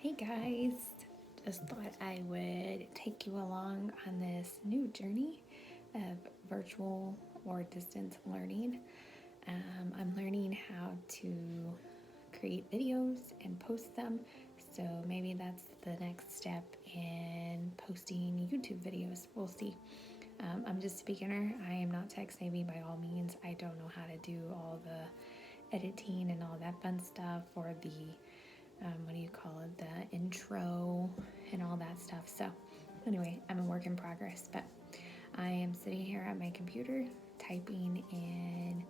Hey guys, just thought I would take you along on this new journey of virtual or distance learning. I'm learning how to create videos and post them, so maybe that's the next step in posting YouTube videos. We'll see. I'm just a beginner. I am not tech savvy by all means. I don't know how to do all the editing and all that fun stuff or the the intro and all that stuff. So anyway, I'm a work in progress, but I am sitting here at my computer typing in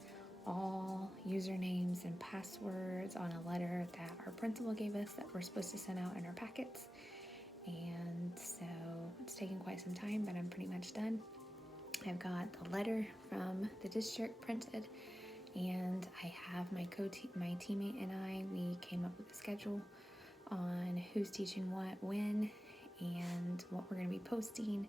all usernames and passwords on a letter that our principal gave us that we're supposed to send out in our packets. And so it's taken quite some time, but I'm pretty much done. I've got the letter from the district printed, and I have my teammate and we came up with a schedule on who's teaching what, when, and what we're going to be posting,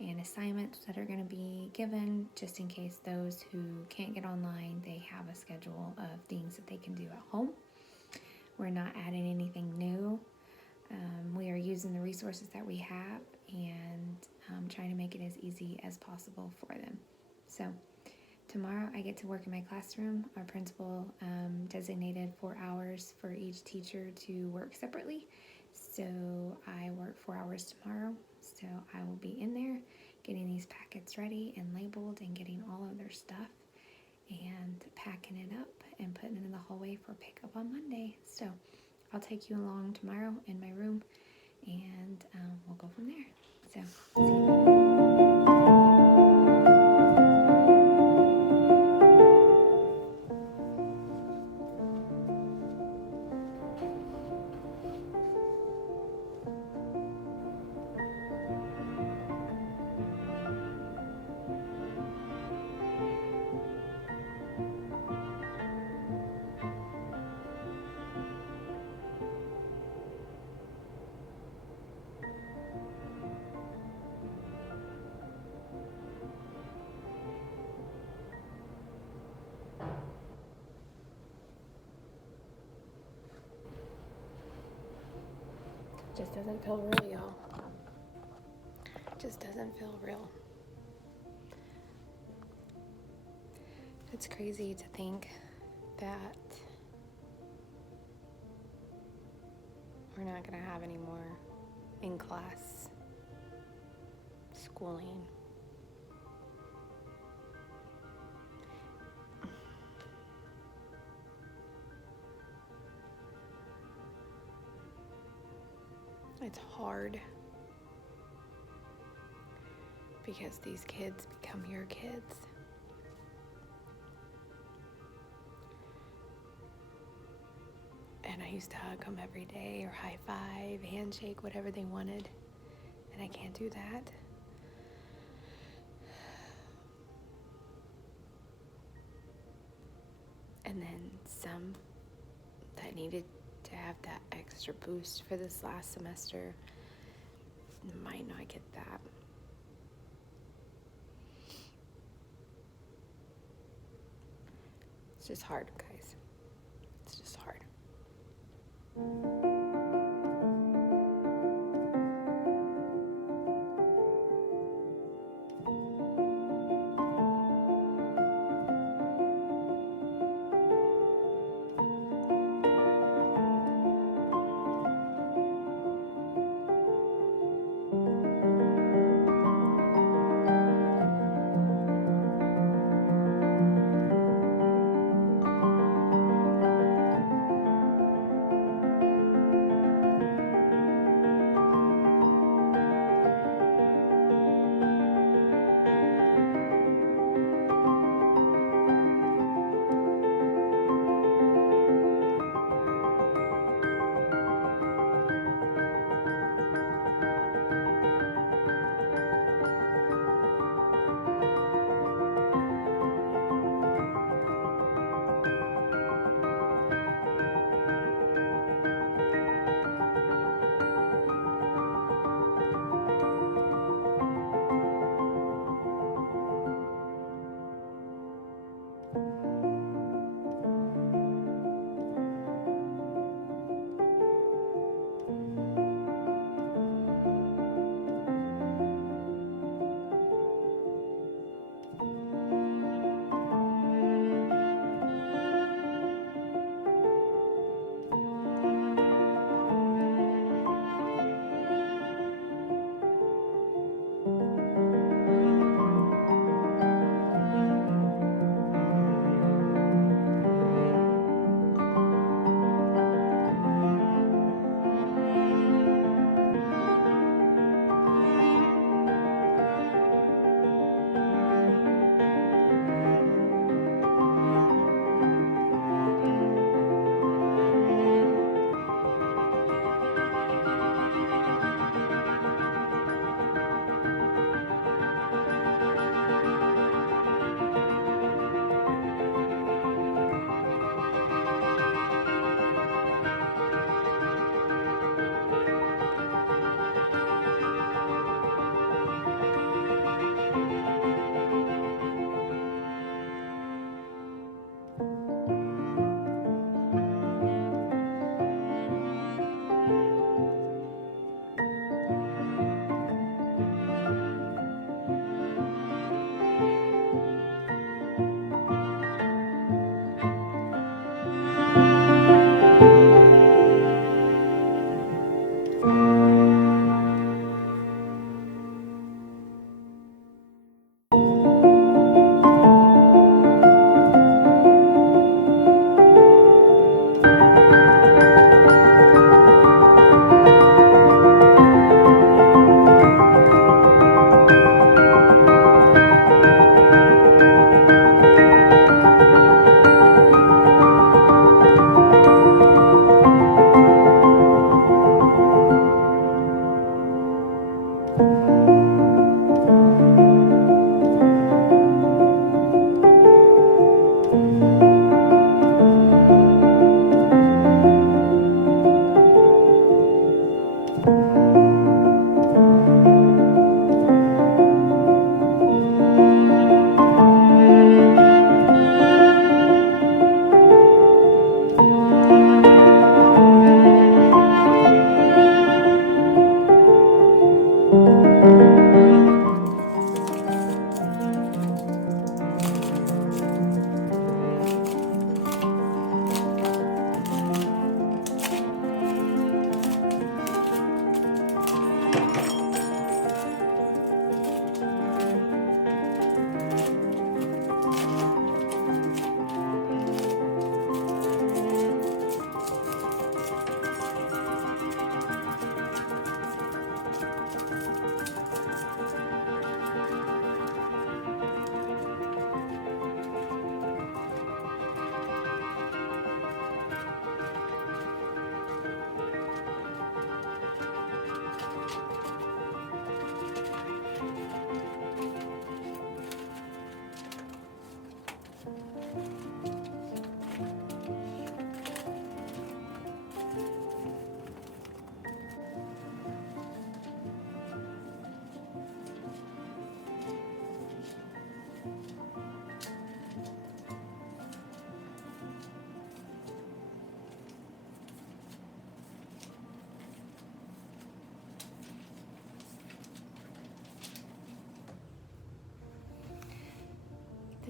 and assignments that are going to be given, just in case those who can't get online, they have a schedule of things that they can do at home. We're not adding anything new. We are using the resources that we have and trying to make it as easy as possible for them. So tomorrow I get to work in my classroom. Our principal designated 4 hours for each teacher to work separately. So I work 4 hours tomorrow. So I will be in there getting these packets ready and labeled and getting all of their stuff and packing it up and putting it in the hallway for pickup on Monday. So I'll take you along tomorrow in my room and we'll go from there. So see you. Just doesn't feel real, y'all. Just doesn't feel real. It's crazy to think that we're not going to have any more in-class schooling. It's hard because these kids become your kids. And I used to hug them every day or high five, handshake, whatever they wanted. And I can't do that. And then some that needed to have that extra boost for this last semester might not get that. It's just hard, guys. It's just hard.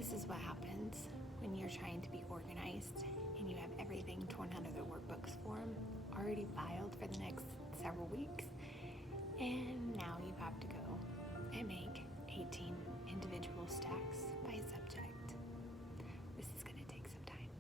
This is what happens when you're trying to be organized and you have everything torn out of the workbooks form already filed for the next several weeks, and now you have to go and make 18 individual stacks by subject. This is going to take some time.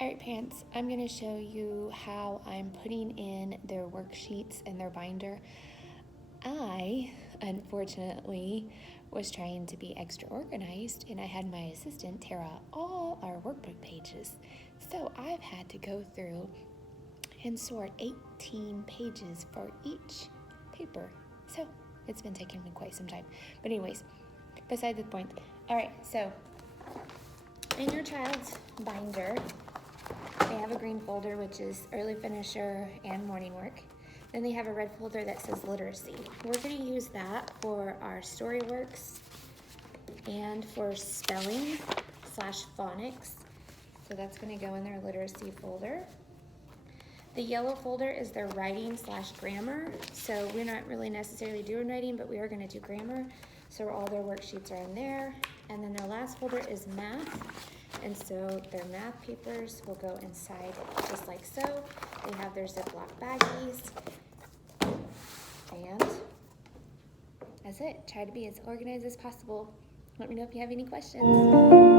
Alright parents, I'm going to show you how I'm putting in their worksheets and their binder. I, unfortunately, was trying to be extra organized, and I had my assistant tear out all our workbook pages. So I've had to go through and sort 18 pages for each paper. So it's been taking me quite some time. But anyways, beside the point. Alright, so in your child's binder, they have a green folder, which is early finisher and morning work. Then they have a red folder that says literacy. We're going to use that for our storyworks and for spelling / phonics. So that's going to go in their literacy folder. The yellow folder is their writing / grammar. So we're not really necessarily doing writing, but we are going to do grammar. So all their worksheets are in there. And then their last folder is math. And so their math papers will go inside just like so. They have their Ziploc baggies. And that's it. Try to be as organized as possible. Let me know if you have any questions.